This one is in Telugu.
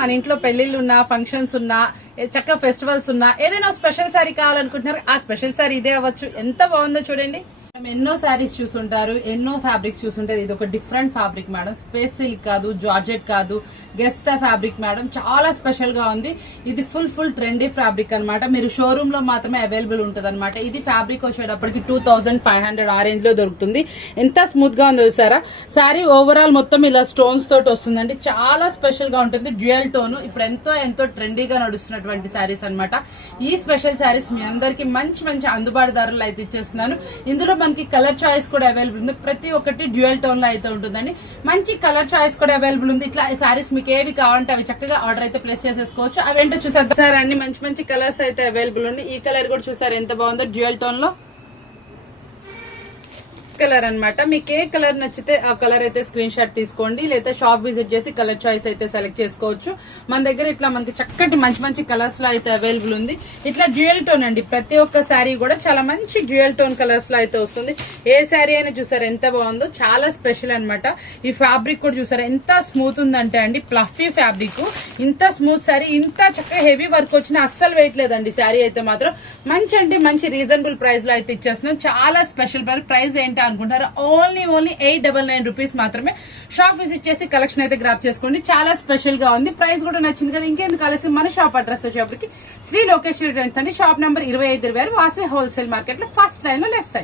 మన ఇంట్లో పెళ్లిళ్ళు ఉన్నా, ఫంక్షన్స్ ఉన్నా, చక్కగా ఫెస్టివల్స్ ఉన్నా, ఏదైనా స్పెషల్ శారీ కావాలనుకుంటున్నారు, ఆ స్పెషల్ శారీ ఇదే అవ్వచ్చు. ఎంత బాగుందో చూడండి. ఎన్నో శారీస్ చూసుంటారు, ఎన్నో ఫ్యాబ్రిక్స్ చూసుంటారు. ఇది ఒక different fabric madam. Space silk కాదు, జార్జెట్ కాదు, గెస్తా ఫ్యాబ్రిక్ మేడం. చాలా స్పెషల్ గా ఉంది. ఇది ఫుల్ ట్రెండీ ఫ్యాబ్రిక్ అన్నమాట. మీరు షోరూమ్ లో మాత్రమే అవైలబుల్ ఉంటుంది అనమాట. ఇది ఫ్యాబ్రిక్ వచ్చేటప్పటికి 2500 ఆ రేంజ్ లో దొరుకుతుంది. ఎంత స్మూత్ గా ఉందో చూసారా. శారీ ఓవరాల్ మొత్తం ఇలా స్టోన్స్ తోటి వస్తుందండి. చాలా స్పెషల్ గా ఉంటుంది. డ్యూయల్ టోన్ ఇప్పుడు ఎంతో ట్రెండీగా నడుస్తున్నటువంటి శారీస్ అనమాట. ఈ స్పెషల్ శారీస్ మీ అందరికి మంచి అందుబాటు ధరలు అయితే ఇచ్చేస్తున్నాను. ఇందులో మనకి కలర్ చాయిస్ కూడా అవైలబుల్ ఉంది. ప్రతి ఒక్కటి డ్యూయల్ టోన్ లో అయితే ఉంటుందండి. మంచి కలర్ చాయిస్ కూడా అవైలబుల్ ఉంది. ఇట్లా శారీస్ మీకు ఏవి కావాలంటే అవి చక్కగా ఆర్డర్ అయితే ప్లేస్ చేసేసుకోవచ్చు. అవేంటో చూసారు సార్, అన్ని మంచి కలర్స్ అయితే అవైలబుల్ ఉంది. ఈ కలర్ కూడా చూసారు ఎంత బాగుందో, డ్యూయల్ టోన్ లో కలర్ అన్నమాట. మీకు ఏ కలర్ నచ్చితే ఆ కలర్ అయితే స్క్రీన్ షాట్ తీసుకోండి, లేదా షాప్ విజిట్ చేసి కలర్ చాయిస్ అయితే సెలెక్ట్ చేసుకోవచ్చు. మన దగ్గర ఇట్లా మనకి చక్కటి మంచి కలర్స్ లో అయితే అవైలబుల్ ఉంది. ఇట్లా డ్యూయల్ టోన్ అండి. ప్రతి ఒక్క శారీ కూడా చాలా మంచి డ్యూయల్ టోన్ కలర్స్ లో అయితే వస్తుంది. ఏ శారీ అయినా చూసారా ఎంత బాగుందో, చాలా స్పెషల్ అన్నమాట. ఈ ఫ్యాబ్రిక్ కూడా చూసారా ఎంత స్మూత్ ఉందంటే అండి, ప్లఫీ ఫ్యాబ్రిక్. ఇంత స్మూత్ శారీ, ఇంత చక్కగా హెవీ వర్క్ వచ్చినా అస్సలు వెయిట్ లేదండి. శారీ అయితే మాత్రం మంచి రీజనబుల్ ప్రైస్ లో అయితే ఇచ్చేస్తున్నాం. చాలా స్పెషల్ ప్రైస్ ఏంటి అనుకుంటారు, ఓన్లీ 899 రూపీస్ మాత్రమే. షాప్ విజిట్ చేసి కలెక్షన్ అయితే గ్రాప్ చేసుకోండి. చాలా స్పెషల్ గా ఉంది. ప్రైస్ కూడా నచ్చింది కదా, ఇంకెందుకు ఆలస్యం. మన షాప్ అడ్రస్ వచ్చేప్పటికి శ్రీ లోకేశ్వరి ట్రెండ్స్ అండి. Shop number 25 Vasavi wholesale market లో ఫస్ట్ లైన్ లో లెఫ్ట్ సైడ్.